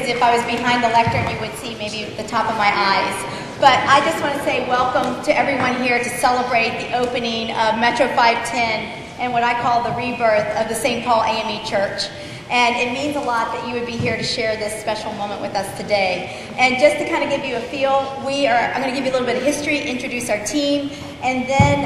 because if I was behind the lectern, you would see maybe the top of my eyes. But I just want to say welcome to everyone here to celebrate the opening of Metro 510 and what I call the rebirth of the St. Paul AME Church. And it means a lot that you would be here to share this special moment with us today. And just to kind of give you a feel, I'm going to give you a little bit of history, introduce our team, and then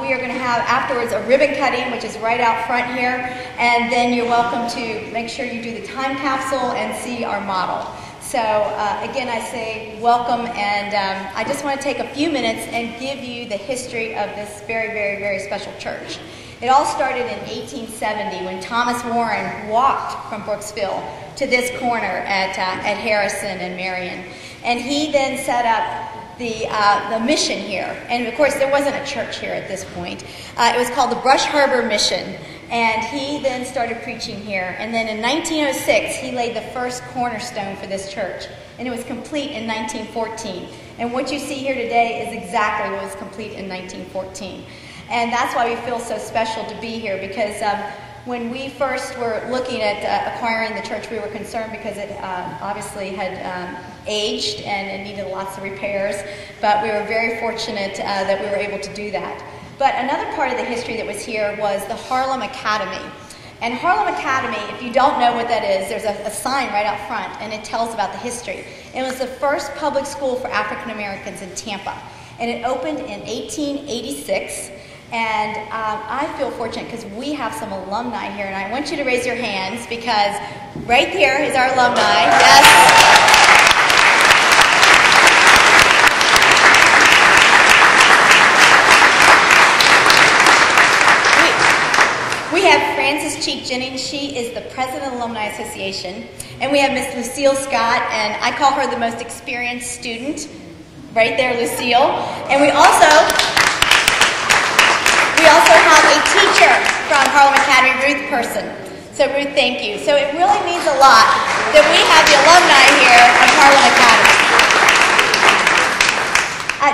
we are going to have afterwards a ribbon cutting, which is right out front here. And then you're welcome to make sure you do the time capsule and see our model. So again, I say welcome, and I just want to take a few minutes and give you the history of this very, very, very special church. It all started in 1870 when Thomas Warren walked from Brooksville to this corner at Harrison and Marion. And he then set up the mission here. And of course, there wasn't a church here at this point. It was called the Brush Harbor Mission. And he then started preaching here. And then in 1906, he laid the first cornerstone for this church. And it was complete in 1914. And what you see here today is exactly what was complete in 1914. And that's why we feel so special to be here, because when we first were looking at acquiring the church, we were concerned because it obviously had aged and it needed lots of repairs. But we were very fortunate that we were able to do that. But another part of the history that was here was the Harlem Academy. And Harlem Academy, if you don't know what that is, there's a sign right out front, and it tells about the history. It was the first public school for African Americans in Tampa. And it opened in 1886. And I feel fortunate because we have some alumni here, and I want you to raise your hands because right here is our alumni. Yes. We have Frances Cheek Jennings. She is the president of the Alumni Association. And we have Miss Lucille Scott, and I call her the most experienced student. Right there, Lucille. And we also have a teacher from Harlem Academy, Ruth Person. So Ruth, thank you. So it really means a lot that we have the alumni here of Harlem Academy.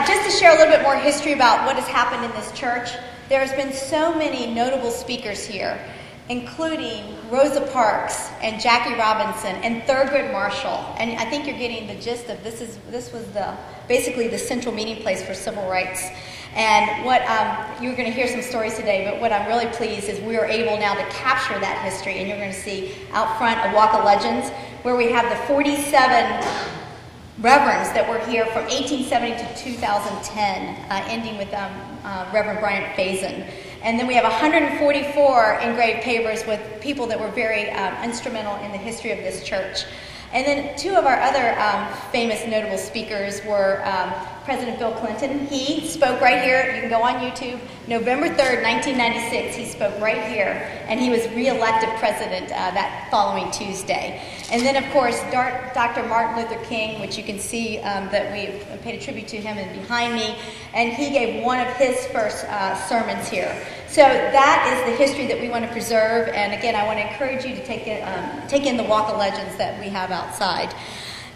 Just to share a little bit more history about what has happened in this church, there's been so many notable speakers here, including Rosa Parks and Jackie Robinson and Thurgood Marshall. And I think you're getting the gist of this was basically the central meeting place for civil rights. And what you're going to hear some stories today, but what I'm really pleased is we are able now to capture that history. And you're going to see out front a Walk of Legends where we have the 47 reverends that were here from 1870 to 2010, ending with Reverend Bryant Faison. And then we have 144 engraved papers with people that were very instrumental in the history of this church. And then two of our other famous notable speakers were President Bill Clinton. He spoke right here. You can go on YouTube. November 3rd, 1996, he spoke right here. And he was re-elected president that following Tuesday. And then, of course, Dr. Martin Luther King, which you can see that we've paid a tribute to him and behind me. And he gave one of his first sermons here. So that is the history that we want to preserve. And again, I want to encourage you to take in the Walk of Legends that we have outside.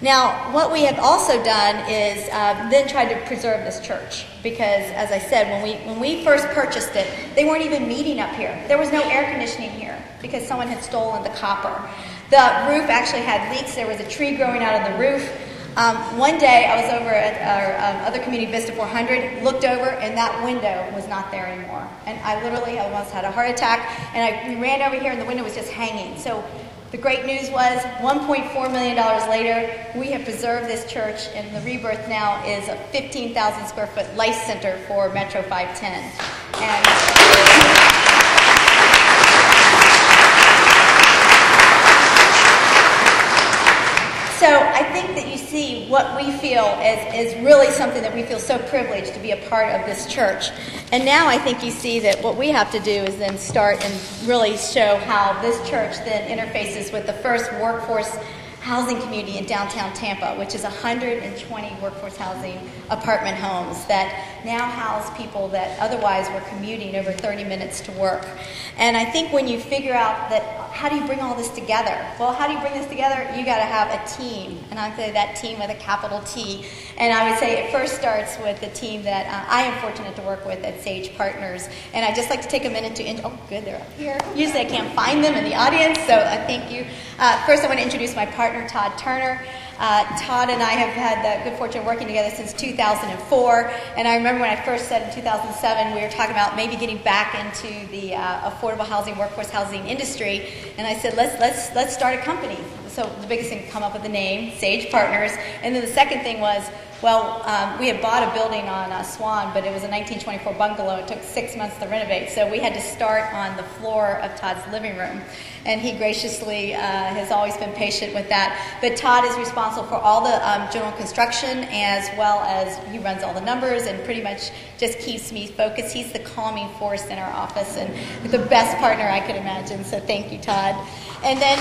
Now, what we have also done is then tried to preserve this church because, as I said, when we first purchased it, they weren't even meeting up here. There was no air conditioning here because someone had stolen the copper. The roof actually had leaks. There was a tree growing out of the roof. One day, I was over at our other community, Vista 400, looked over, and that window was not there anymore. And I literally almost had a heart attack, and we ran over here, and the window was just hanging. So the great news was $1.4 million later, we have preserved this church, and the rebirth now is a 15,000 square foot life center for Metro 510. And so I think that you see what we feel is really something that we feel so privileged to be a part of this church. And now I think you see that what we have to do is then start and really show how this church then interfaces with the first workforce housing community in downtown Tampa, which is 120 workforce housing apartment homes that now house people that otherwise were commuting over 30 minutes to work. And I think when you figure out that how do you bring all this together? Well, how do you bring this together? You got to have a team, and I say that team with a capital T. And I would say it first starts with the team that I am fortunate to work with at Sage Partners. And I'd just like to take a minute to, oh good, they're up here. Usually I can't find them in the audience, so thank you. First I want to introduce my partner, Todd Turner. Todd and I have had the good fortune of working together since 2004, and I remember when I first said in 2007 we were talking about maybe getting back into the affordable housing, workforce housing industry, and I said let's start a company. So the biggest thing, come up with the name, Sage Partners, and then the second thing was, well, we had bought a building on Swan, but it was a 1924 bungalow. It took 6 months to renovate, so we had to start on the floor of Todd's living room. And he graciously has always been patient with that. But Todd is responsible for all the general construction, as well as he runs all the numbers and pretty much just keeps me focused. He's the calming force in our office and the best partner I could imagine. So thank you, Todd. And then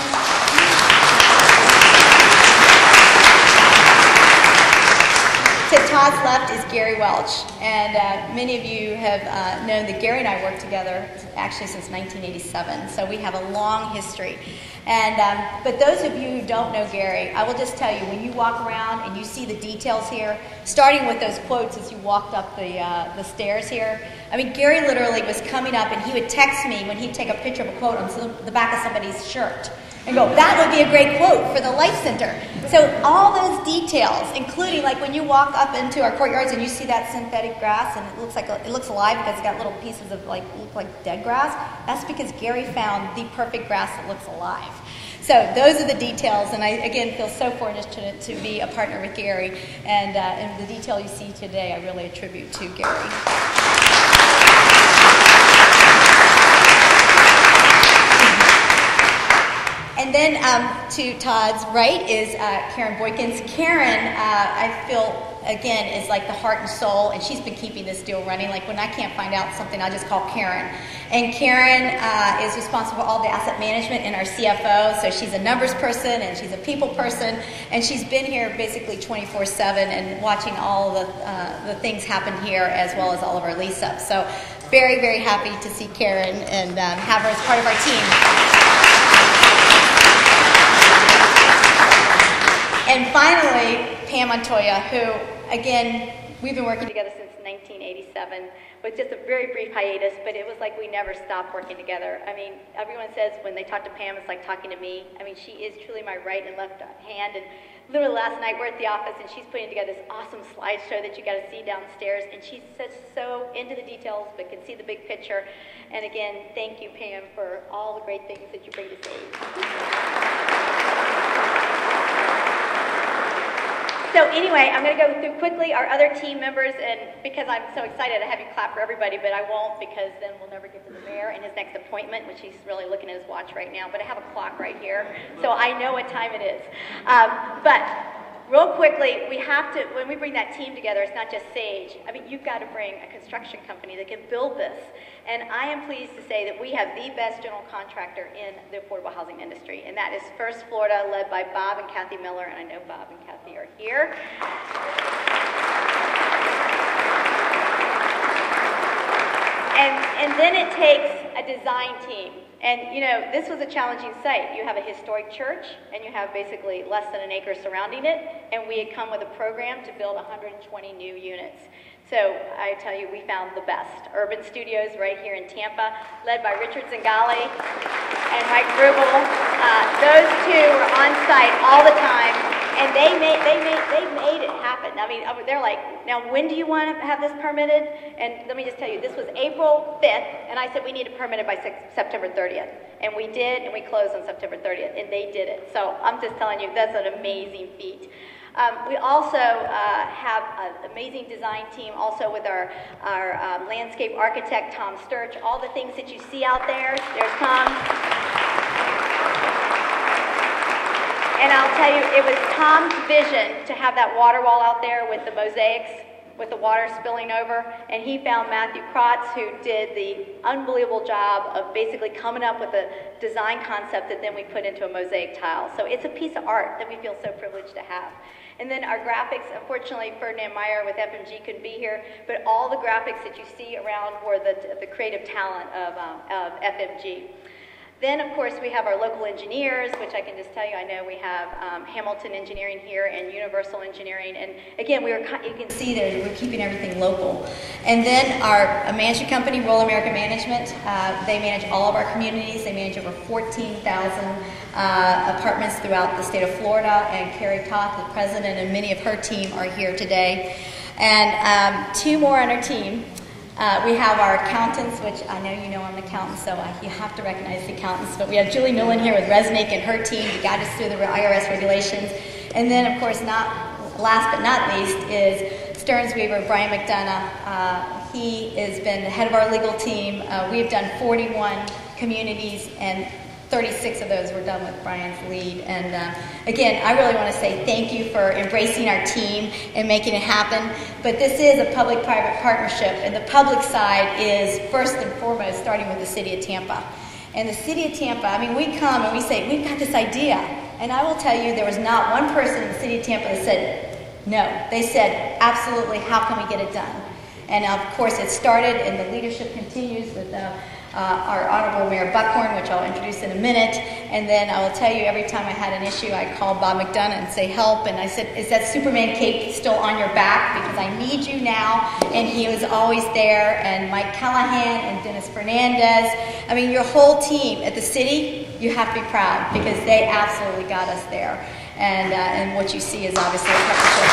to Todd's left is Gary Welch, and many of you have known that Gary and I worked together actually since 1987, so we have a long history. And but those of you who don't know Gary, I will just tell you, when you walk around and you see the details here, starting with those quotes as you walked up the stairs here, I mean, Gary literally was coming up and he would text me when he'd take a picture of a quote on the back of somebody's shirt and go, that would be a great quote for the Life Center. So all those details, including like when you walk up into our courtyards and you see that synthetic grass and it looks alive because it's got little pieces of look like dead grass, that's because Gary found the perfect grass that looks alive. So those are the details, and I again feel so fortunate to be a partner with Gary, and the detail you see today I really attribute to Gary. And then to Todd's right is Karen Boykins. Karen, I feel, again, is like the heart and soul, and she's been keeping this deal running. Like when I can't find out something, I just call Karen. And Karen is responsible for all the asset management in our CFO, so she's a numbers person and she's a people person, and she's been here basically 24/7 and watching all the things happen here as well as all of our lease-ups. So very, very happy to see Karen and have her as part of our team. And finally, Pam Montoya, who, again, we've been working together since 1987, with just a very brief hiatus, but it was like we never stopped working together. I mean, everyone says when they talk to Pam, it's like talking to me. I mean, she is truly my right and left hand, and literally last night we're at the office and she's putting together this awesome slideshow that you got to see downstairs, and she's so into the details but can see the big picture. And again, thank you, Pam, for all the great things that you bring to Sage. So anyway, I'm going to go through quickly our other team members, and because I'm so excited, I have you clap for everybody, but I won't, because then we'll never get to the mayor and his next appointment, which he's really looking at his watch right now, but I have a clock right here, so I know what time it is. But real quickly, we have to, when we bring that team together, it's not just Sage. I mean, you've got to bring a construction company that can build this. And I am pleased to say that we have the best general contractor in the affordable housing industry, and that is First Florida, led by Bob and Kathy Miller, and I know Bob and Kathy are here. And then it takes a design team. And, you know, this was a challenging site. You have a historic church, and you have basically less than an acre surrounding it, and we had come with a program to build 120 new units. So I tell you, we found the best. Urban Studios right here in Tampa, led by Richard Zingali and Mike Grubel. Those two were on site all the time, and they made it happen. I mean, they're like, now when do you want to have this permitted? And let me just tell you, this was April 5th, and I said we need it permitted by September 30th. And we did, and we closed on September 30th, and they did it. So I'm just telling you, that's an amazing feat. We also have an amazing design team also with our landscape architect, Tom Sturch. All the things that you see out there, there's Tom. And I'll tell you, it was Tom's vision to have that water wall out there with the mosaics, with the water spilling over, and he found Matthew Krotz, who did the unbelievable job of basically coming up with a design concept that then we put into a mosaic tile. So it's a piece of art that we feel so privileged to have. And then our graphics, unfortunately, Ferdinand Meyer with FMG couldn't be here, but all the graphics that you see around were the creative talent of FMG. Then, of course, we have our local engineers, which I can just tell you, I know we have Hamilton Engineering here and Universal Engineering. And again, you can see there, we're keeping everything local. And then our management company, Royal American Management, they manage all of our communities. They manage over 14,000 apartments throughout the state of Florida. And Carrie Toth, the president, and many of her team are here today. And two more on our team. We have our accountants, which I know you know I'm an accountant, so you have to recognize the accountants. But we have Julie Millen here with Reddick and her team to guide us through the IRS regulations. And then, of course, last but not least, is Stearns Weaver, Brian McDonough. He has been the head of our legal team. We have done 41 communities, and 36 of those were done with Brian's lead. And again, I really want to say thank you for embracing our team and making it happen. But this is a public-private partnership, and the public side is first and foremost starting with the city of Tampa. And the city of Tampa, I mean, we come and we say, we've got this idea. And I will tell you, there was not one person in the city of Tampa that said no. They said, absolutely, how can we get it done? And of course, it started, and the leadership continues with our Honorable Mayor Buckhorn, which I'll introduce in a minute. And then I will tell you, every time I had an issue, I called Bob McDonough and say, help. And I said, is that Superman cape still on your back? Because I need you now. And he was always there. And Mike Callahan and Dennis Fernandez. I mean, your whole team at the city, you have to be proud because they absolutely got us there. And what you see is obviously a partnership.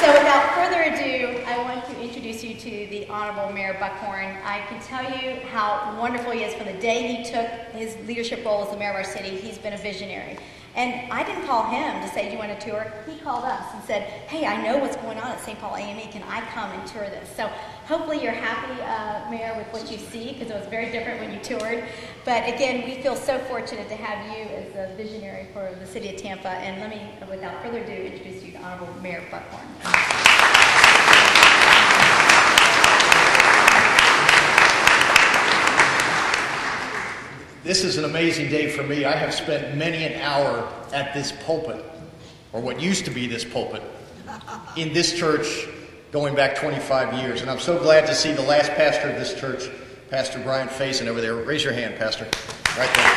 So without further ado, I want to introduce you to the Honorable Mayor Buckhorn. I can tell you how wonderful he is from the day he took his leadership role as the mayor of our city. He's been a visionary. And I didn't call him to say, do you want a tour? He called us and said, hey, I know what's going on at St. Paul AME. Can I come and tour this? So hopefully you're happy, Mayor, with what you see, because it was very different when you toured. But again, we feel so fortunate to have you as a visionary for the city of Tampa. And let me, without further ado, introduce you to Honorable Mayor Buckhorn. This is an amazing day for me. I have spent many an hour at this pulpit, or what used to be this pulpit, in this church going back 25 years. And I'm so glad to see the last pastor of this church, Pastor Brian Faison over there. Raise your hand, Pastor. Right there.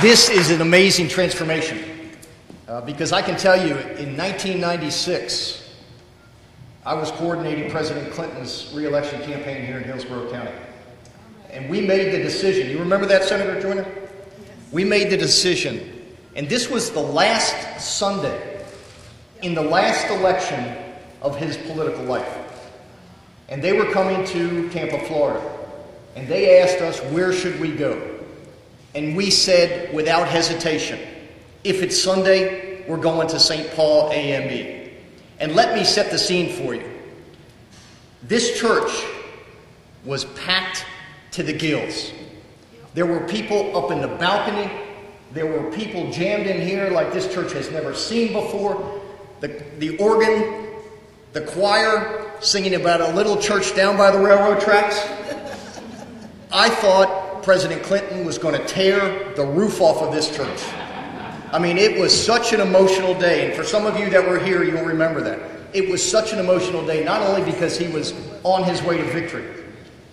This is an amazing transformation because I can tell you in 1996, I was coordinating President Clinton's re-election campaign here in Hillsborough County. And we made the decision. You remember that, Senator Joyner? We made the decision. And this was the last Sunday in the last election of his political life. And they were coming to Tampa, Florida. And they asked us, where should we go? And we said, without hesitation, if it's Sunday, we're going to St. Paul AME. And let me set the scene for you. This church was packed to the gills. There were people up in the balcony. There were people jammed in here like this church has never seen before. The organ, the choir singing about a little church down by the railroad tracks. I thought President Clinton was going to tear the roof off of this church. I mean, it was such an emotional day, and for some of you that were here, you'll remember that. It was such an emotional day, not only because he was on his way to victory,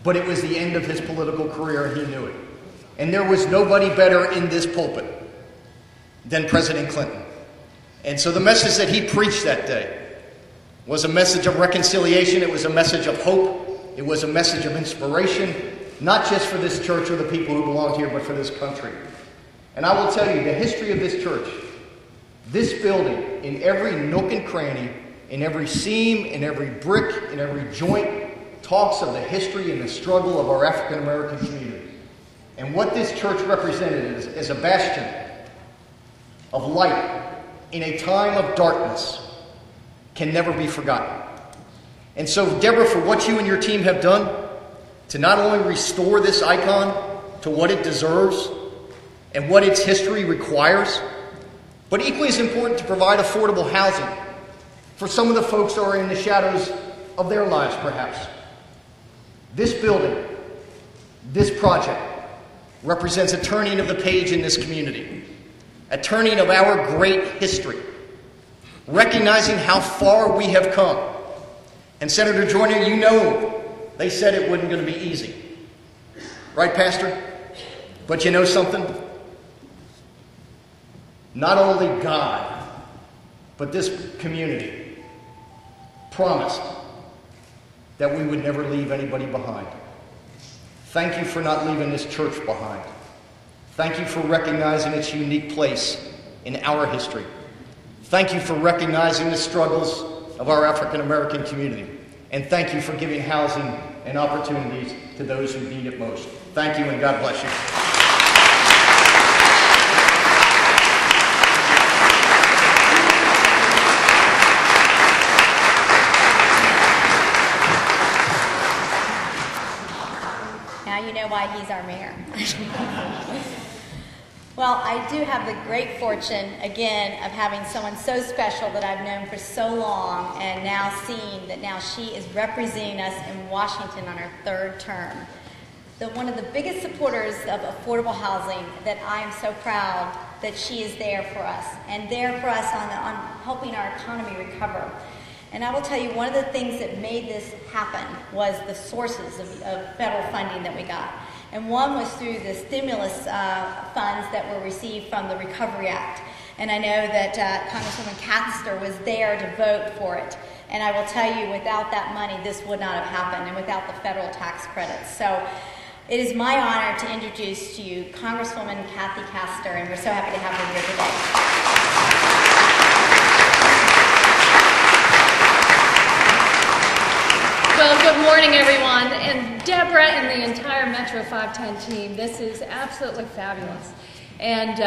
but it was the end of his political career, and he knew it. And there was nobody better in this pulpit than President Clinton. And so the message that he preached that day was a message of reconciliation. It was a message of hope. It was a message of inspiration, not just for this church or the people who belonged here, but for this country. And I will tell you, the history of this church, this building, in every nook and cranny, in every seam, in every brick, in every joint, talks of the history and the struggle of our African American community. And what this church represented is a bastion of light in a time of darkness can never be forgotten. And so, Deborah, for what you and your team have done to not only restore this icon to what it deserves and what its history requires, but equally as important to provide affordable housing for some of the folks who are in the shadows of their lives, perhaps. This building, this project, represents a turning of the page in this community, a turning of our great history. recognizing how far we have come. And Senator Joyner, you know, they said it wasn't going to be easy. Right, Pastor? But you know something? Not only God, but this community promised that we would never leave anybody behind. Thank you for not leaving this church behind. Thank you for recognizing its unique place in our history. Thank you for recognizing the struggles of our African American community. And thank you for giving housing and opportunities to those who need it most. Thank you, and God bless you. Now you know why he's our mayor. Well, I do have the great fortune, again, of having someone so special that I've known for so long, and now seeing that now she is representing us in Washington on her third term. One of the biggest supporters of affordable housing, that I am so proud that she is there for us, and there for us on helping our economy recover. And I will tell you, one of the things that made this happen was the sources of federal funding that we got. And one was through the stimulus funds that were received from the Recovery Act. And I know that Congresswoman Castor was there to vote for it. And I will tell you, without that money, this would not have happened, and without the federal tax credits. So it is my honor to introduce to you Congresswoman Kathy Castor, and we're so happy to have her here today. Well, good morning, everyone. And Deborah and the entire Metro 510 team, this is absolutely fabulous. And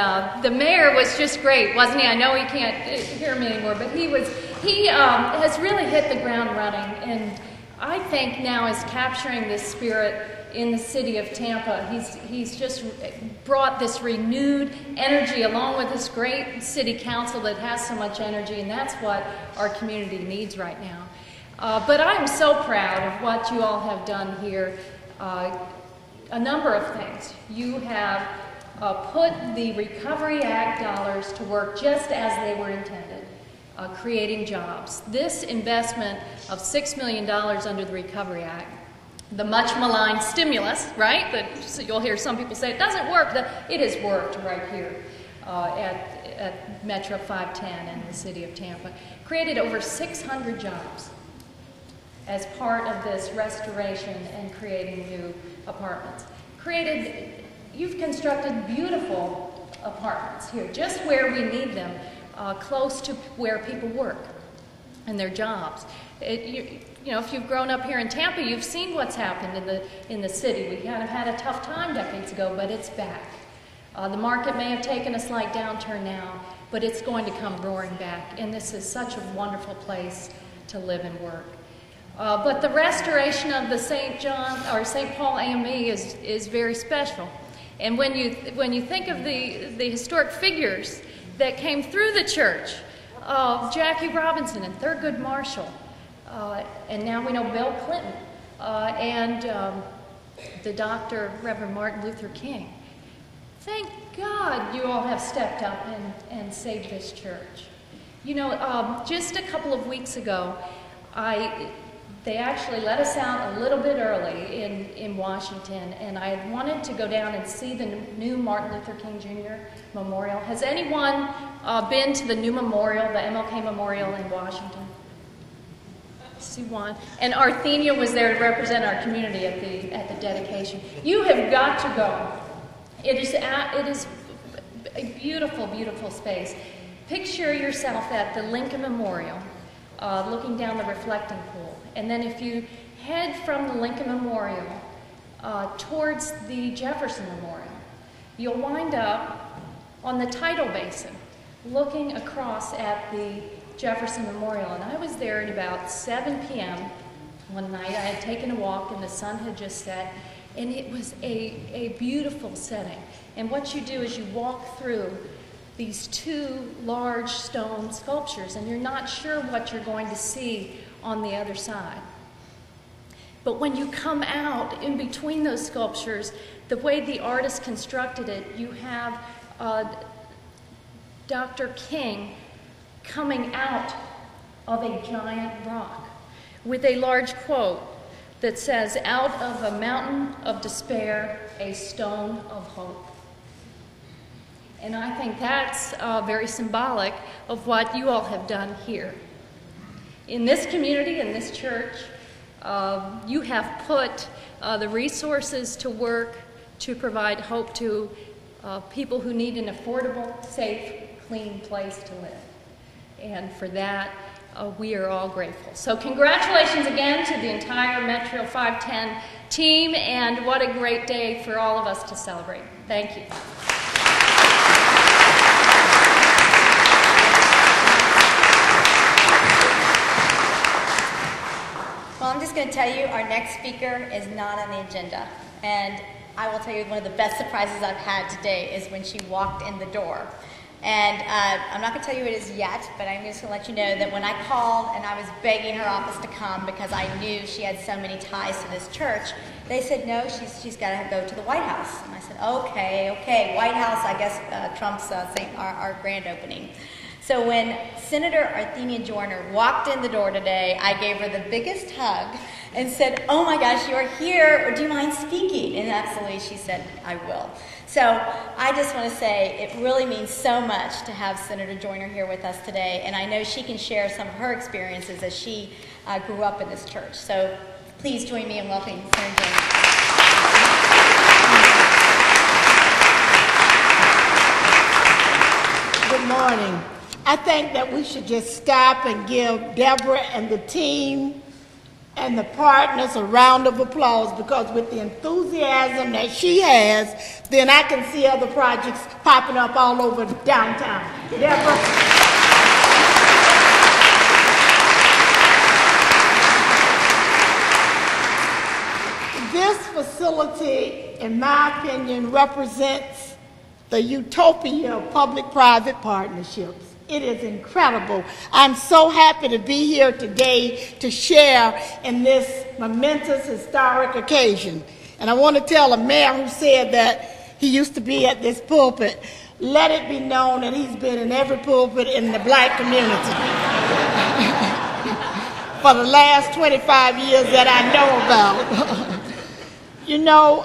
the mayor was just great, wasn't he? I know he can't hear me anymore, but he has really hit the ground running. And I think now is capturing this spirit in the city of Tampa. He's just brought this renewed energy along with this great city council that has so much energy, and that's what our community needs right now. But I'm so proud of what you all have done here. A number of things. You have put the Recovery Act dollars to work just as they were intended, creating jobs. This investment of $6 million under the Recovery Act, the much maligned stimulus, right? So you'll hear some people say it doesn't work. It has worked right here at Metro 510 in the city of Tampa. Created over 600 jobs as part of this restoration and creating new apartments. You've constructed beautiful apartments here, just where we need them, close to where people work and their jobs. You know, if you've grown up here in Tampa, you've seen what's happened in the city. We kind of had a tough time decades ago, but it's back. The market may have taken a slight downturn now, but it's going to come roaring back, and this is such a wonderful place to live and work. But the restoration of the St. Paul AME is very special. And when you think of the historic figures that came through the church, Jackie Robinson and Thurgood Marshall, and now we know Bill Clinton, and the Dr. Reverend Martin Luther King. Thank God you all have stepped up and saved this church. You know, just a couple of weeks ago, they actually let us out a little bit early in Washington, and I had wanted to go down and see the new Martin Luther King Jr. Memorial. Has anyone been to the new memorial, the MLK Memorial in Washington? See one. And Arthenia was there to represent our community at the dedication. You have got to go. It is a beautiful, beautiful space. Picture yourself at the Lincoln Memorial, looking down the reflecting pool. And then if you head from the Lincoln Memorial towards the Jefferson Memorial, you'll wind up on the tidal basin, looking across at the Jefferson Memorial. And I was there at about 7 p.m. one night. I had taken a walk and the sun had just set, and it was a beautiful setting. And what you do is you walk through these two large stone sculptures, and you're not sure what you're going to see on the other side. But when you come out in between those sculptures, the way the artist constructed it, you have Dr. King coming out of a giant rock with a large quote that says, "Out of a mountain of despair, a stone of hope." And I think that's very symbolic of what you all have done here. In this community, in this church, you have put the resources to work to provide hope to people who need an affordable, safe, clean place to live. And for that, we are all grateful. So congratulations again to the entire Metro 510 team, and what a great day for all of us to celebrate. Thank you. Well, I'm just going to tell you, our next speaker is not on the agenda. And I will tell you, one of the best surprises I've had today is when she walked in the door. And I'm not going to tell you who it is yet, but I'm just going to let you know that when I called and I was begging her office to come because I knew she had so many ties to this church, they said, no, she's got to go to the White House. And I said, okay, White House, I guess Trump's our grand opening. So when Senator Arthenia Joyner walked in the door today, I gave her the biggest hug and said, oh my gosh, you're here, do you mind speaking? And absolutely, she said, I will. So I just want to say it really means so much to have Senator Joyner here with us today, and I know she can share some of her experiences as she grew up in this church. So please join me in welcoming Senator Joyner. Good morning. I think that we should just stop and give Deborah and the team and the partners a round of applause, because with the enthusiasm that she has, then I can see other projects popping up all over downtown. Deborah. This facility, in my opinion, represents the utopia of public-private partnerships. It is incredible. I'm so happy to be here today to share in this momentous historic occasion. And I want to tell a mayor who said that he used to be at this pulpit, let it be known that he's been in every pulpit in the black community for the last 25 years that I know about. You know,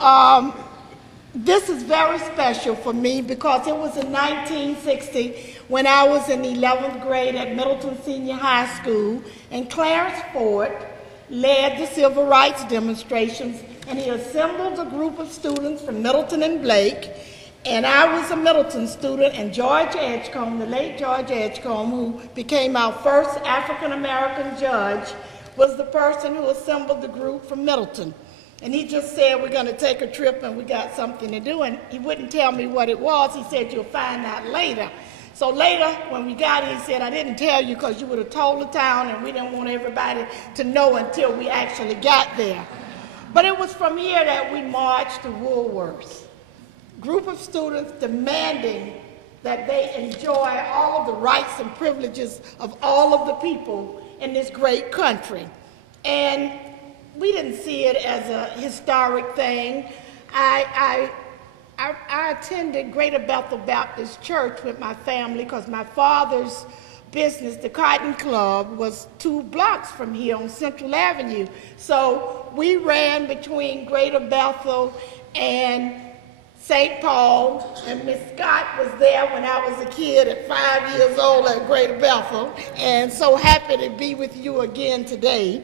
this is very special for me because it was in 1960 when I was in the 11th grade at Middleton Senior High School, and Clarence Ford led the civil rights demonstrations, and he assembled a group of students from Middleton and Blake, and I was a Middleton student, and George Edgecombe, the late George Edgecombe, who became our first African-American judge, was the person who assembled the group from Middleton. And he just said, we're going to take a trip and we got something to do. And he wouldn't tell me what it was. He said, you'll find out later. So later, when we got here, he said, I didn't tell you because you would have told the town and we didn't want everybody to know until we actually got there. But it was from here that we marched to Woolworths. Group of students demanding that they enjoy all of the rights and privileges of all of the people in this great country. And we didn't see it as a historic thing. I attended Greater Bethel Baptist Church with my family because my father's business, the Cotton Club, was 2 blocks from here on Central Avenue. So we ran between Greater Bethel and St. Paul, and Miss Scott was there when I was a kid at 5 years old at Greater Bethel, and so happy to be with you again today.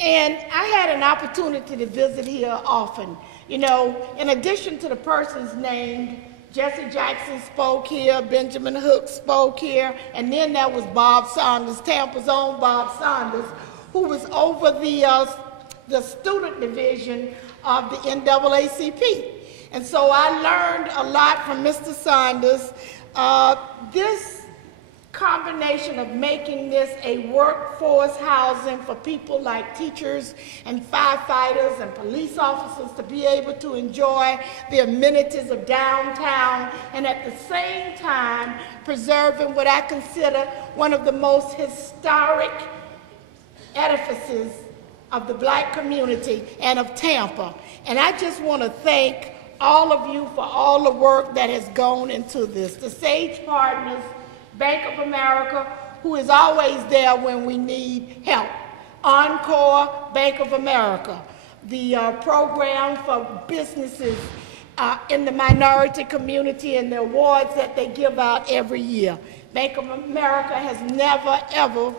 And I had an opportunity to visit here often. You know, in addition to the persons named, Jesse Jackson spoke here, Benjamin Hook spoke here, and then there was Bob Saunders, Tampa's own Bob Saunders, who was over the student division of the NAACP. And so I learned a lot from Mr. Saunders. This combination of making this a workforce housing for people like teachers and firefighters and police officers to be able to enjoy the amenities of downtown, and at the same time preserving what I consider one of the most historic edifices of the black community and of Tampa. And I just want to thank all of you for all the work that has gone into this. The Sage Partners, Bank of America, who is always there when we need help. Encore, Bank of America, the program for businesses in the minority community and the awards that they give out every year. Bank of America has never, ever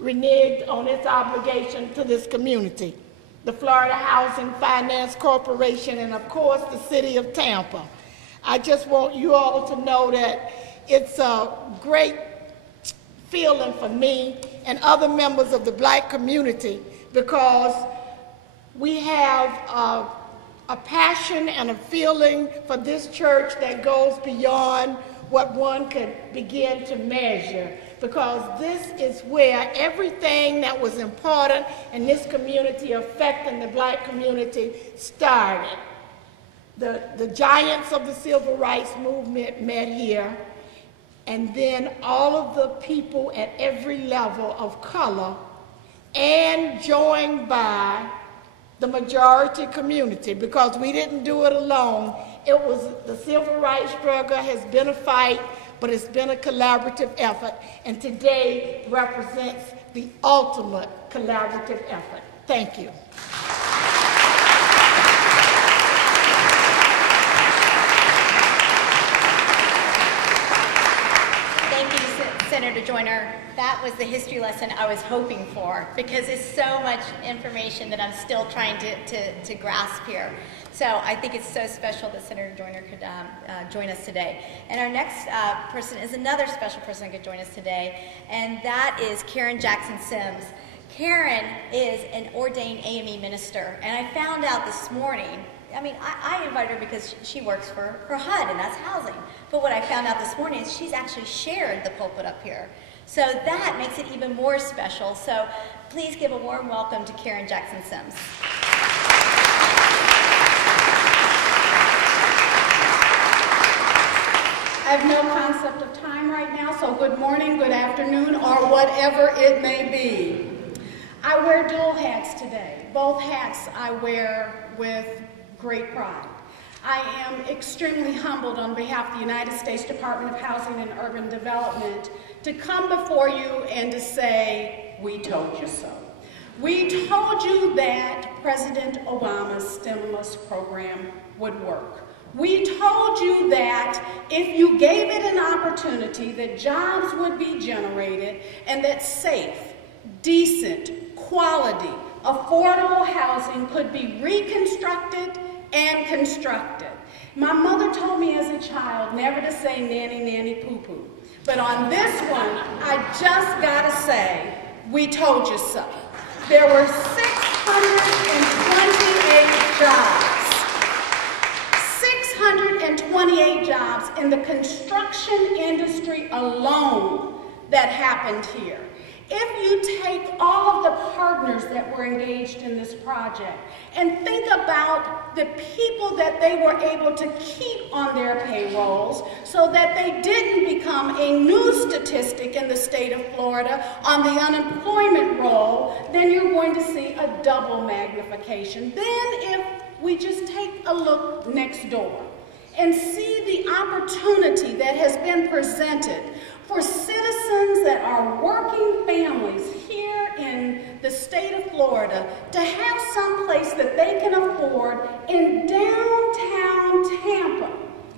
reneged on its obligation to this community. The Florida Housing Finance Corporation, and of course the city of Tampa. I just want you all to know that it's a great feeling for me and other members of the black community, because we have a passion and a feeling for this church that goes beyond what one could begin to measure, because this is where everything that was important in this community affecting the black community started. The giants of the civil rights movement met here, and then all of the people at every level of color, and joined by the majority community, because we didn't do it alone. It was the civil rights struggle has been a fight, but it's been a collaborative effort, and today represents the ultimate collaborative effort. Thank you. Thank you, Senator Joyner. That was the history lesson I was hoping for, because it's so much information that I'm still trying to grasp here. So I think it's so special that Senator Joyner could join us today. And our next person is another special person that could join us today, and that is Karen Jackson Sims. Karen is an ordained AME minister, and I found out this morning, I mean, I invited her because she works for HUD, and that's housing. But what I found out this morning is she's actually shared the pulpit up here. So that makes it even more special. So please give a warm welcome to Karen Jackson Sims. I have no concept of time right now, so good morning, good afternoon, or whatever it may be. I wear dual hats today. Both hats I wear with great pride. I am extremely humbled on behalf of the United States Department of Housing and Urban Development to come before you and to say, we told you so. We told you that President Obama's stimulus program would work. We told you that if you gave it an opportunity, that jobs would be generated and that safe, decent, quality, affordable housing could be reconstructed and constructed. My mother told me as a child never to say nanny, nanny, poo-poo. But on this one, I just gotta say, we told you so. There were 628 jobs. 628 jobs in the construction industry alone that happened here. If you take all of the partners that were engaged in this project and think about the people that they were able to keep on their payrolls so that they didn't become a new statistic in the state of Florida on the unemployment roll, then you're going to see a double magnification. Then if we just take a look next door and see the opportunity that has been presented for citizens that are working families here in the state of Florida to have some place that they can afford in downtown Tampa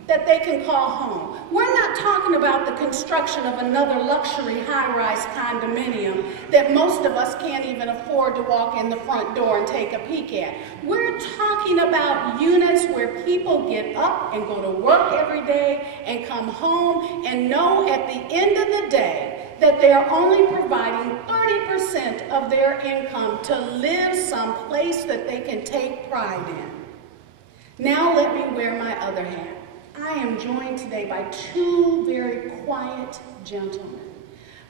that they can call home. We're not talking about the construction of another luxury high-rise condominium that most of us can't even afford to walk in the front door and take a peek at. We're talking about units where people get up and go to work every day and come home and know at the end of the day that they are only providing 30% of their income to live someplace that they can take pride in. Now let me wear my other hat. I am joined today by two very quiet gentlemen,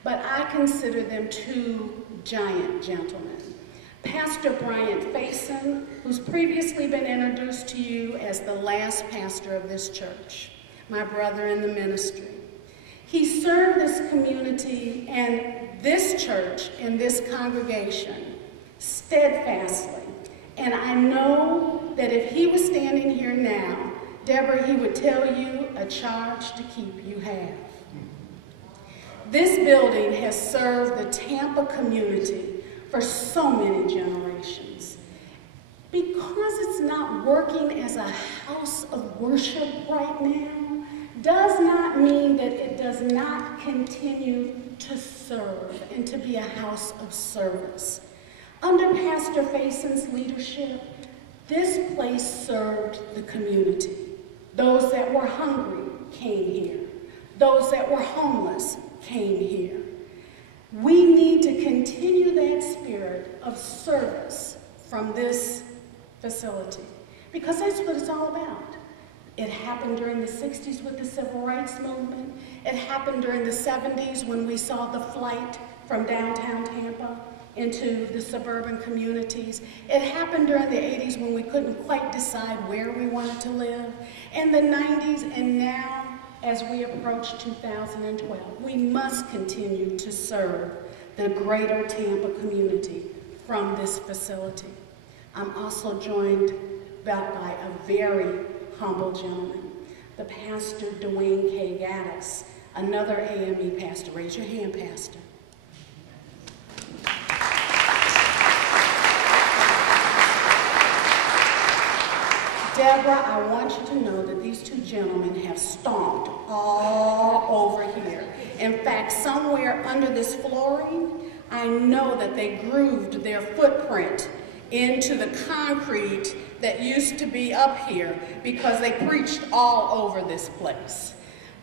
but I consider them two giant gentlemen. Pastor Bryant Faison, who's previously been introduced to you as the last pastor of this church, my brother in the ministry. He served this community and this church and this congregation steadfastly, and I know that if he was standing here now, Deborah, he would tell you a charge to keep you have. This building has served the Tampa community for so many generations. Because it's not working as a house of worship right now, does not mean that it does not continue to serve and to be a house of service. Under Pastor Fason's leadership, this place served the community. Those that were hungry came here. Those that were homeless came here. We need to continue that spirit of service from this facility, because that's what it's all about. It happened during the 60s with the Civil Rights Movement. It happened during the 70s when we saw the flight from downtown Tampa into the suburban communities. It happened during the 80s when we couldn't quite decide where we wanted to live. In the 90s, and now as we approach 2012, we must continue to serve the greater Tampa community from this facility. I'm also joined by a very humble gentleman, the Pastor Dwayne K. Gaddis, another AME pastor. Raise your hand, Pastor. Deborah, I want you to know that these two gentlemen have stomped all over here. In fact, somewhere under this flooring, I know that they grooved their footprint into the concrete that used to be up here because they preached all over this place.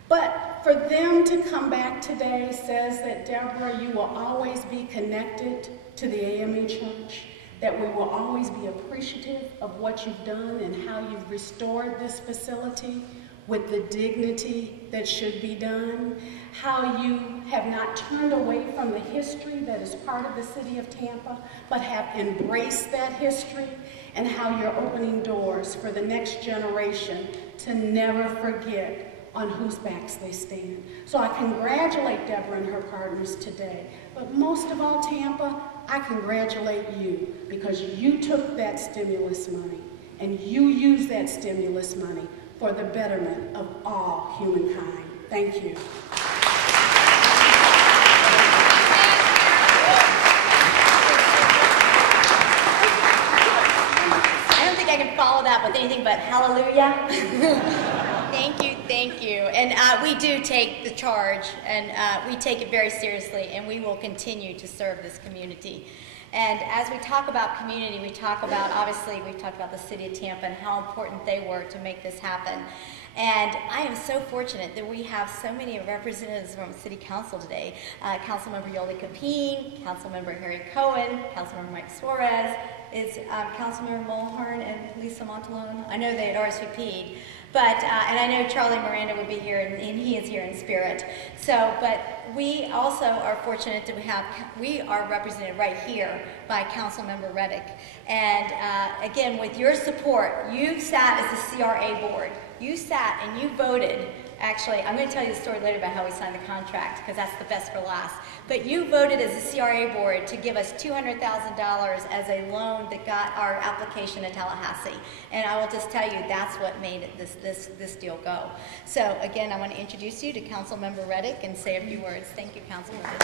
But for them to come back today says that, Deborah, you will always be connected to the AME Church, that we will always be appreciative of what you've done and how you've restored this facility with the dignity that should be done, how you have not turned away from the history that is part of the city of Tampa, but have embraced that history, and how you're opening doors for the next generation to never forget on whose backs they stand. So I congratulate Deborah and her partners today, but most of all, Tampa, I congratulate you because you took that stimulus money and you used that stimulus money for the betterment of all humankind. Thank you. I don't think I can follow that with anything but hallelujah. Thank you. And we do take the charge, and we take it very seriously, and we will continue to serve this community. And as we talk about community, we talk about, obviously, we've talked about the city of Tampa and how important they were to make this happen. And I am so fortunate that we have so many representatives from City Council today. Councilmember Yoli Capine, Councilmember Harry Cohen, Councilmember Mike Suarez, is Councilmember Mulhern and Lisa Montalone. I know they had RSVP'd. But, and I know Charlie Miranda would be here, and he is here in spirit. So, but we also are fortunate to have, we are represented right here by Councilmember Reddick. And again, with your support, you sat as the CRA board. You sat and you voted. Actually, I'm going to tell you the story later about how we signed the contract, because that's the best for last. But you voted as the CRA board to give us $200,000 as a loan that got our application to Tallahassee. And I will just tell you, that's what made it this deal go. So again, I want to introduce you to Councilmember Reddick and say a few words. Thank you, Councilmember.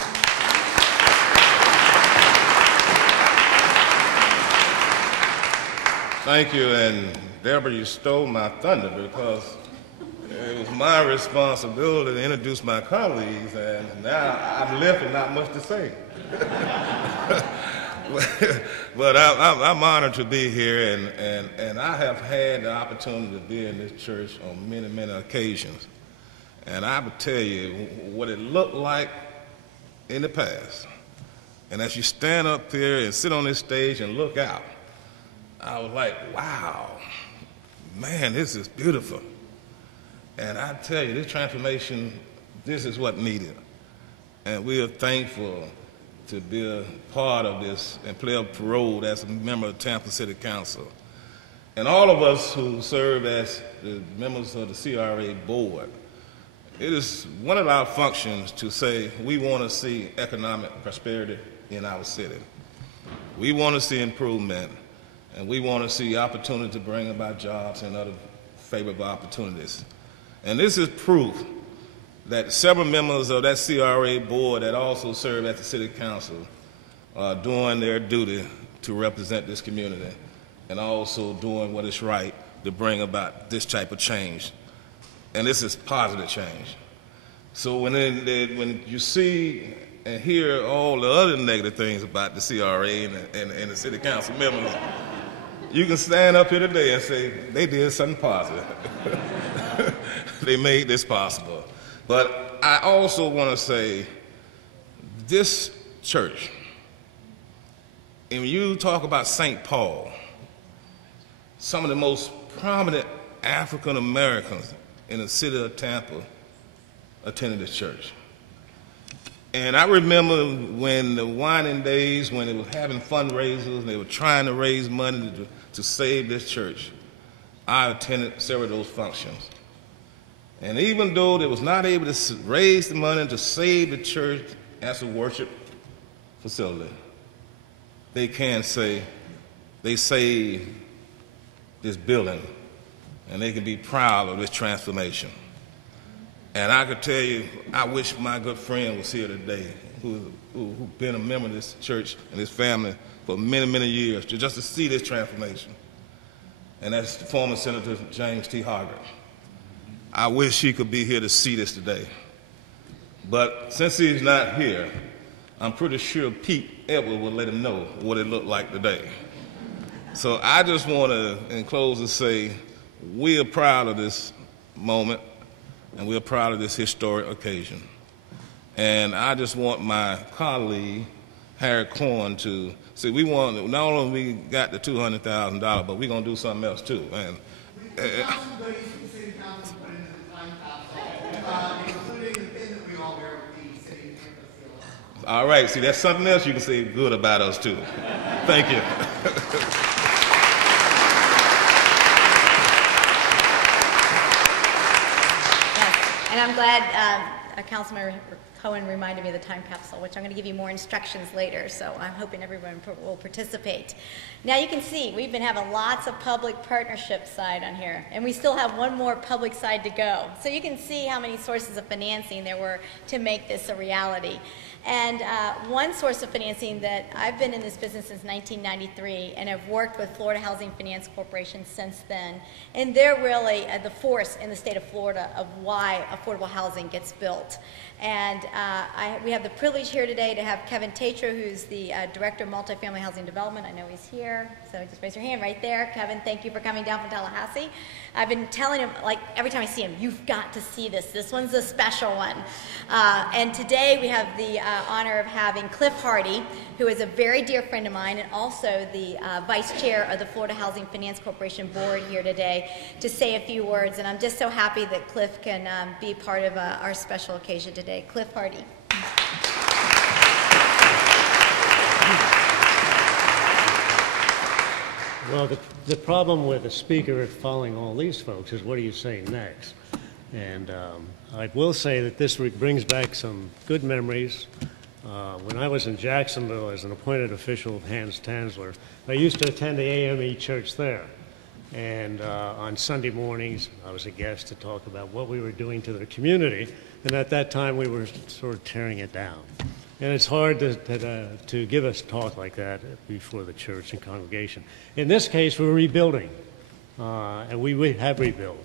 Thank you, and Deborah, you stole my thunder because it was my responsibility to introduce my colleagues, and now I'm left with not much to say. But I'm honored to be here, and I have had the opportunity to be in this church on many, many occasions. And I would tell you what it looked like in the past. And as you stand up there and sit on this stage and look out, I was like, wow, man, this is beautiful. And I tell you, this transformation, this is what needed. And we are thankful to be a part of this and play a role as a member of Tampa City Council. And all of us who serve as the members of the CRA board, it is one of our functions to say we want to see economic prosperity in our city. We want to see improvement, and we want to see opportunity to bring about jobs and other favorable opportunities. And this is proof that several members of that CRA board that also serve at the city council are doing their duty to represent this community and also doing what is right to bring about this type of change. And this is positive change. So when you see and hear all the other negative things about the CRA and the city council members, you can stand up here today and say, they did something positive. They made this possible. But I also want to say, this church, and when you talk about St. Paul, some of the most prominent African Americans in the city of Tampa attended this church. And I remember when the winding days, when they were having fundraisers, and they were trying to raise money to save this church, I attended several of those functions. And even though they was not able to raise the money to save the church as a worship facility, they can say they saved this building, and they can be proud of this transformation. And I could tell you, I wish my good friend was here today, who's been a member of this church and this family for many, many years, just to see this transformation. And that's the former Senator James T. Harger. I wish he could be here to see this today. But since he's not here, I'm pretty sure Pete Edwards will let him know what it looked like today. So I just want to, in closing, say we are proud of this moment, and we're proud of this historic occasion. And I just want my colleague, Harry Corn, to say we want, not only we got the $200,000, but we're going to do something else too. And, all right, see, that's something else you can say good about us too. Thank you. And I'm glad Councilman Cohen reminded me of the time capsule, which I'm going to give you more instructions later, so I'm hoping everyone will participate. Now you can see we've been having lots of public partnership side on here, and we still have one more public side to go. So you can see how many sources of financing there were to make this a reality. And one source of financing that I've been in this business since 1993 and have worked with Florida Housing Finance Corporation since then. And they're really the force in the state of Florida of why affordable housing gets built. And we have the privilege here today to have Kevin Tatro, who's the Director of Multifamily Housing Development. I know he's here, so just raise your hand right there. Kevin, thank you for coming down from Tallahassee. I've been telling him, like, every time I see him, you've got to see this. This one's a special one. And today we have the honor of having Cliff Hardy, who is a very dear friend of mine and also the Vice Chair of the Florida Housing Finance Corporation Board here today to say a few words. And I'm just so happy that Cliff can be part of our special occasion today. Cliff Hardy. Well, the problem with a speaker following all these folks is what do you say next? And I will say that this brings back some good memories. When I was in Jacksonville as an appointed official of Hans Tansler, I used to attend the AME church there. And on Sunday mornings, I was a guest to talk about what we were doing to the community. And at that time, we were sort of tearing it down. And it's hard to give us talk like that before the church and congregation. In this case, we're rebuilding, and we have rebuilt.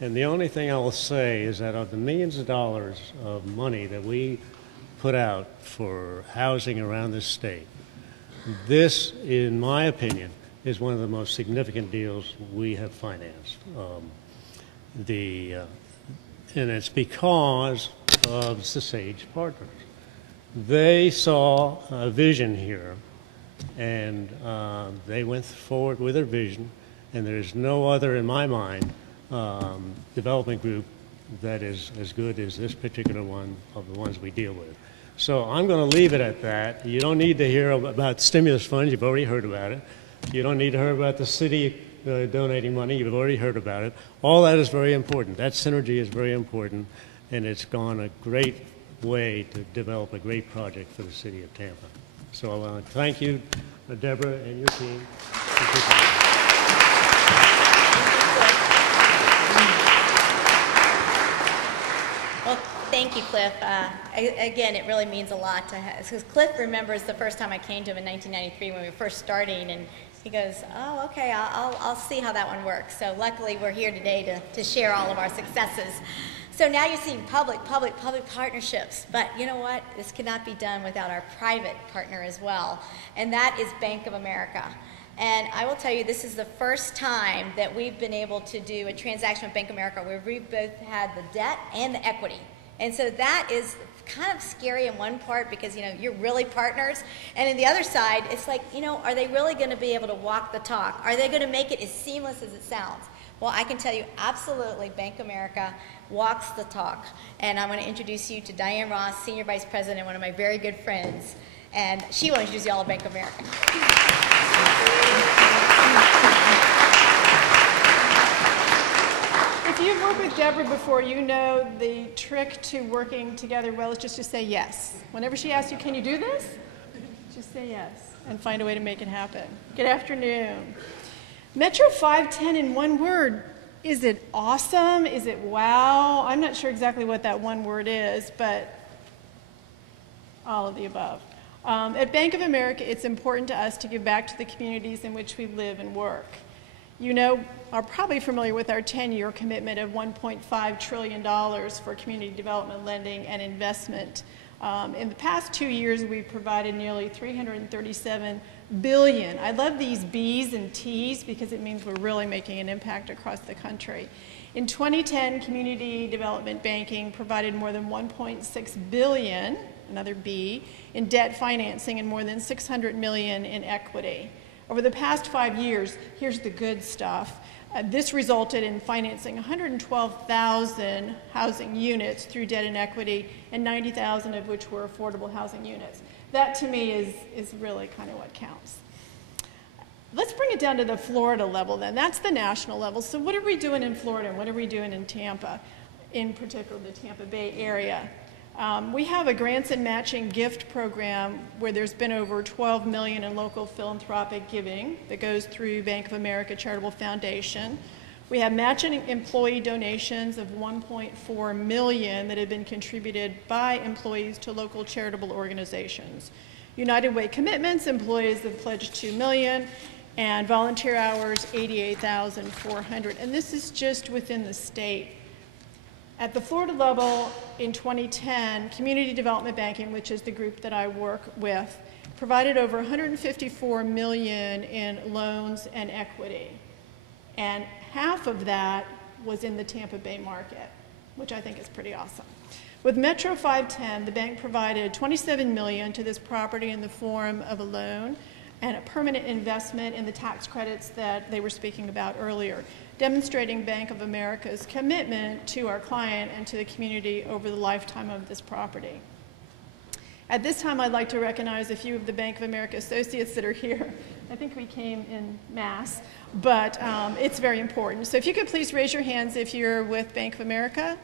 And the only thing I will say is that of the millions of dollars of money that we put out for housing around this state, this, in my opinion, is one of the most significant deals we have financed. And it's because of the SAGE partners. They saw a vision here, and they went forward with their vision, and there's no other, in my mind, development group that is as good as this particular one of the ones we deal with. So I'm going to leave it at that. You don't need to hear about stimulus funds. You've already heard about it. You don't need to hear about the city donating money. You've already heard about it. All that is very important. That synergy is very important, and it's gone a great way to develop a great project for the city of Tampa. So I want to thank you, Deborah, and your team. Well, Cliff. Again, it really means a lot to have, because Cliff remembers the first time I came to him in 1993 when we were first starting, and he goes, oh, okay, I'll see how that one works. So luckily we're here today to share all of our successes. So now you're seeing public partnerships, but you know what? This cannot be done without our private partner as well, and that is Bank of America. And I will tell you, this is the first time that we've been able to do a transaction with Bank of America where we've both had the debt and the equity. And so that is kind of scary in one part because, you know, you're really partners. And in the other side, it's like, you know, are they really going to be able to walk the talk? Are they going to make it as seamless as it sounds? Well, I can tell you, absolutely, Bank of America walks the talk. And I'm going to introduce you to Diane Ross, Senior Vice President, one of my very good friends. And she will introduce you all to Bank of America. If you've worked with Deborah before, you know the trick to working together well is just to say yes. Whenever she asks you, can you do this? Just say yes and find a way to make it happen. Good afternoon. Metro 510 in one word. Is it awesome? Is it wow? I'm not sure exactly what that one word is, but all of the above. At Bank of America, it's important to us to give back to the communities in which we live and work. You know, are probably familiar with our 10-year commitment of $1.5 trillion for community development lending and investment. In the past 2 years, we've provided nearly $337 billion. I love these B's and T's because it means we're really making an impact across the country. In 2010, community development banking provided more than $1.6 billion, another B, in debt financing and more than $600 million in equity. Over the past 5 years, here's the good stuff. This resulted in financing 112,000 housing units through debt and equity, and 90,000 of which were affordable housing units. That, to me, is really kind of what counts. Let's bring it down to the Florida level then. That's the national level. So what are we doing in Florida and what are we doing in Tampa, in particular the Tampa Bay area? We have a grants and matching gift program where there's been over $12 million in local philanthropic giving that goes through Bank of America Charitable Foundation. We have matching employee donations of $1.4 million that have been contributed by employees to local charitable organizations. United Way commitments, employees have pledged $2 million, and volunteer hours, 88,400. And this is just within the state. At the Florida level, in 2010, Community Development Banking, which is the group that I work with, provided over $154 million in loans and equity. And half of that was in the Tampa Bay market, which I think is pretty awesome. With Metro 510, the bank provided $27 million to this property in the form of a loan and a permanent investment in the tax credits that they were speaking about earlier, demonstrating Bank of America's commitment to our client and to the community over the lifetime of this property. At this time, I'd like to recognize a few of the Bank of America associates that are here. I think we came in mass, but it's very important. So if you could please raise your hands if you're with Bank of America.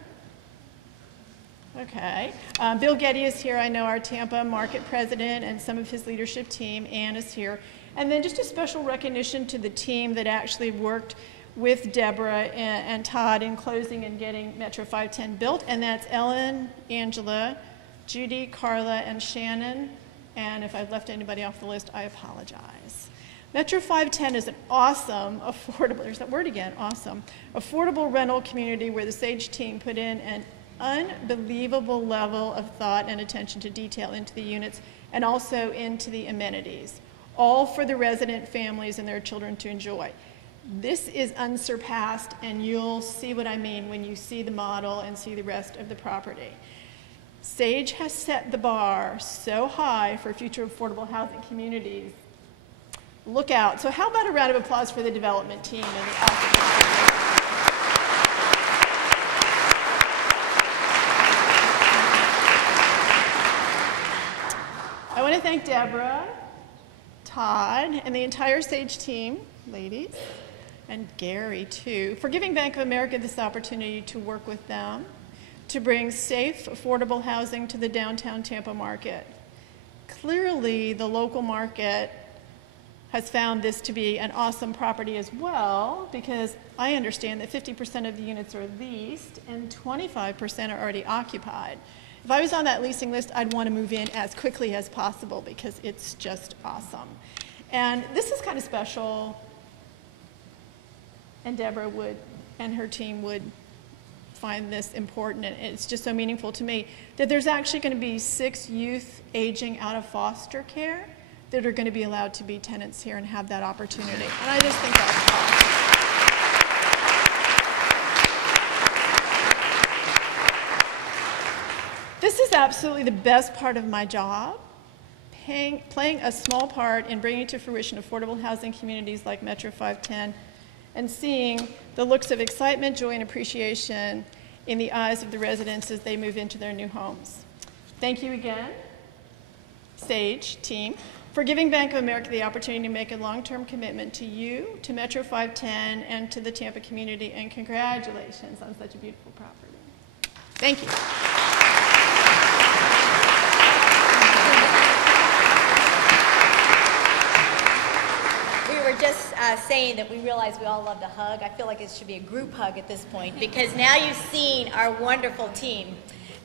Okay. Bill Getty is here. I know our Tampa market president and some of his leadership team. Ann is here. And then just a special recognition to the team that actually worked with Deborah and Todd in closing and getting Metro 510 built. And that's Ellen, Angela, Judy, Carla, and Shannon. And if I've left anybody off the list, I apologize. Metro 510 is an awesome, affordable, there's that word again, awesome, affordable rental community where the SAGE team put in an unbelievable level of thought and attention to detail into the units and also into the amenities, all for the resident families and their children to enjoy. This is unsurpassed, and you'll see what I mean when you see the model and see the rest of the property. SAGE has set the bar so high for future affordable housing communities. Look out. So how about a round of applause for the development team and the awesome. I want to thank Deborah, Todd, and the entire SAGE team, ladies, and Gary too, for giving Bank of America this opportunity to work with them to bring safe, affordable housing to the downtown Tampa market. Clearly, the local market has found this to be an awesome property as well, because I understand that 50% of the units are leased and 25% are already occupied. If I was on that leasing list, I'd want to move in as quickly as possible because it's just awesome. And this is kind of special, and Deborah would, and her team would find this important, and it's just so meaningful to me, that there's actually going to be 6 youth aging out of foster care that are going to be allowed to be tenants here and have that opportunity. And I just think that's awesome. This is absolutely the best part of my job, playing a small part in bringing to fruition affordable housing communities like Metro 510 and seeing the looks of excitement, joy, and appreciation in the eyes of the residents as they move into their new homes. Thank you again, Sage team, for giving Bank of America the opportunity to make a long-term commitment to you, to Metro 510, and to the Tampa community, and congratulations on such a beautiful property. Thank you. Just saying that we realize we all love to hug. I feel like it should be a group hug at this point because now you've seen our wonderful team.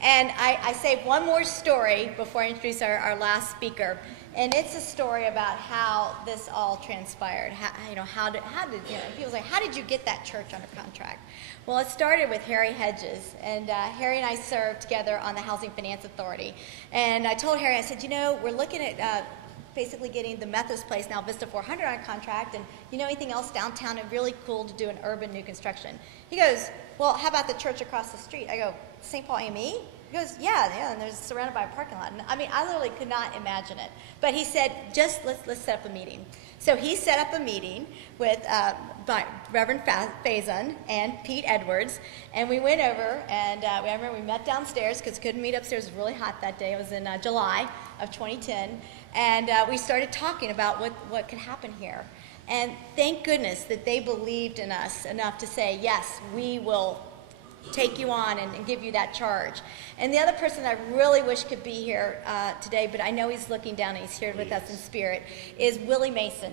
And I say one more story before I introduce our last speaker. And it's a story about how this all transpired. How did you get that church under contract? Well, it started with Harry Hedges, and Harry and I served together on the Housing Finance Authority. And I told Harry, I said, we're looking at basically getting the Methodist place, now Vista 400, on contract, and anything else downtown, and really cool to do an urban new construction. He goes, well, how about the church across the street? I go, St. Paul AME? He goes, yeah, and there's surrounded by a parking lot. And I mean, I literally could not imagine it. But he said, just let's set up a meeting. So he set up a meeting with Reverend Faison and Pete Edwards, and we went over, and I remember we met downstairs because couldn't meet upstairs. It was really hot that day. It was in July of 2010. And we started talking about what could happen here. And thank goodness that they believed in us enough to say, yes, we will take you on and give you that charge. And the other person I really wish could be here today, but I know he's looking down and he's here with us in spirit, is Willie Mason.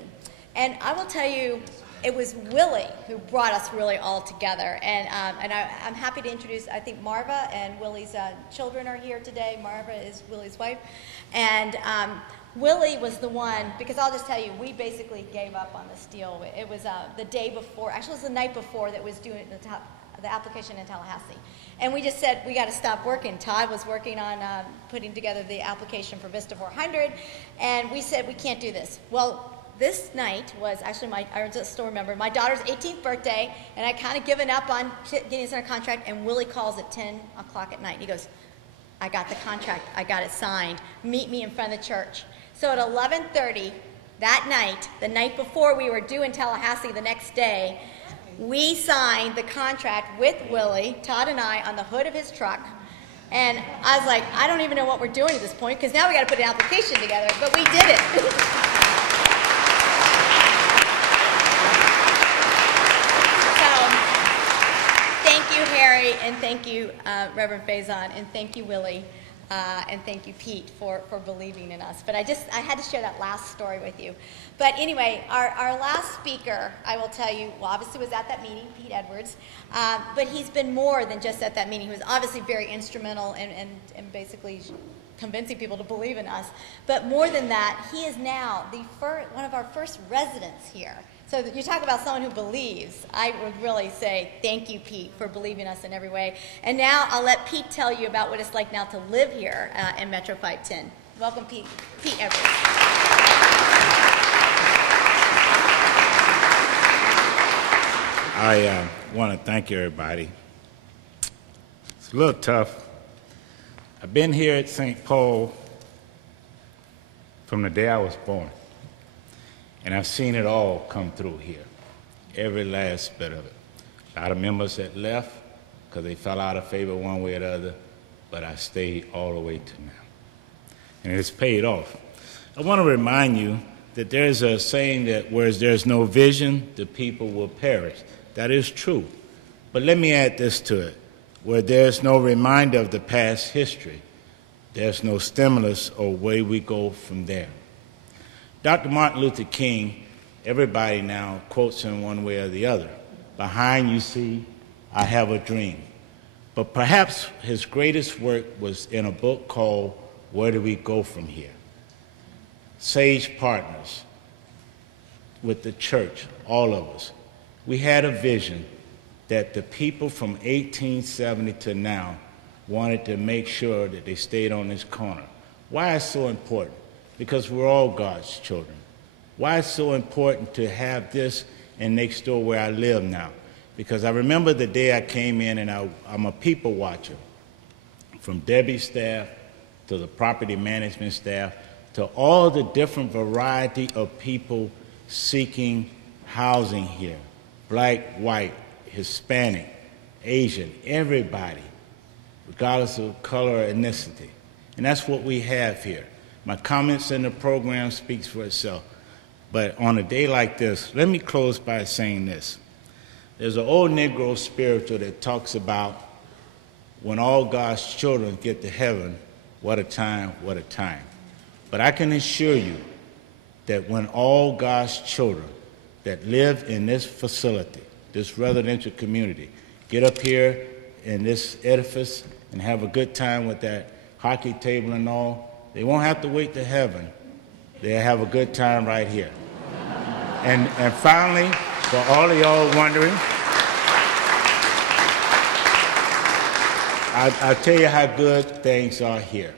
And I will tell you, it was Willie who brought us really all together. And I'm happy to introduce, I think Marva and Willie's children are here today. Marva is Willie's wife. And Willie was the one, because I'll just tell you, we basically gave up on this deal. It was the day before, actually it was the night before that was doing the application in Tallahassee. And we just said, we got to stop working. Todd was working on putting together the application for Vista 400, and we said, we can't do this. Well, this night was actually I just still remember, my daughter's 18th birthday, and I kind of given up on getting this under contract, and Willie calls at 10 o'clock at night. He goes, I got the contract. I got it signed. Meet me in front of the church. So at 11:30 that night, the night before we were due in Tallahassee the next day, we signed the contract with Willie, Todd and I, on the hood of his truck. And I was like, I don't even know what we're doing at this point, because now we got to put an application together, but we did it. Thank you, Harry, and thank you, Reverend Faison, and thank you, Willie, and thank you, Pete, for believing in us. But I had to share that last story with you. But anyway, our last speaker, I will tell you, well, obviously was at that meeting, Pete Edwards, but he's been more than just at that meeting. He was obviously very instrumental in basically convincing people to believe in us. But more than that, he is now one of our first residents here. So you talk about someone who believes. I would really say thank you, Pete, for believing us in every way. And now I'll let Pete tell you about what it's like now to live here in Metro 510. Welcome, Pete. Pete Edwards. I want to thank everybody. It's a little tough. I've been here at St. Paul from the day I was born. And I've seen it all come through here, every last bit of it. A lot of members that left because they fell out of favor one way or the other, but I stayed all the way to now. And it's paid off. I want to remind you that there's a saying that where there's no vision, the people will perish. That is true. But let me add this to it. Where there's no reminder of the past history, there's no stimulus or way we go from there. Dr. Martin Luther King, everybody now quotes him one way or the other. Behind you see, I have a dream. But perhaps his greatest work was in a book called Where Do We Go From Here? Sage partners with the church, all of us. We had a vision that the people from 1870 to now wanted to make sure that they stayed on this corner. Why is it so important? Because we're all God's children. Why is it so important to have this in next door where I live now? Because I remember the day I came in, and I'm a people watcher. From Debbie's staff to the property management staff to all the different variety of people seeking housing here. Black, white, Hispanic, Asian, everybody, regardless of color or ethnicity. And that's what we have here. My comments in the program speaks for itself. But on a day like this, let me close by saying this. There's an old Negro spiritual that talks about when all God's children get to heaven, what a time, what a time. But I can assure you that when all God's children that live in this facility, this residential community, get up here in this edifice and have a good time with that hockey table and all, they won't have to wait to heaven. They'll have a good time right here. And finally, for all of y'all wondering, I'll tell you how good things are here.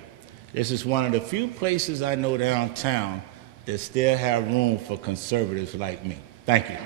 This is one of the few places I know downtown that still have room for conservatives like me. Thank you.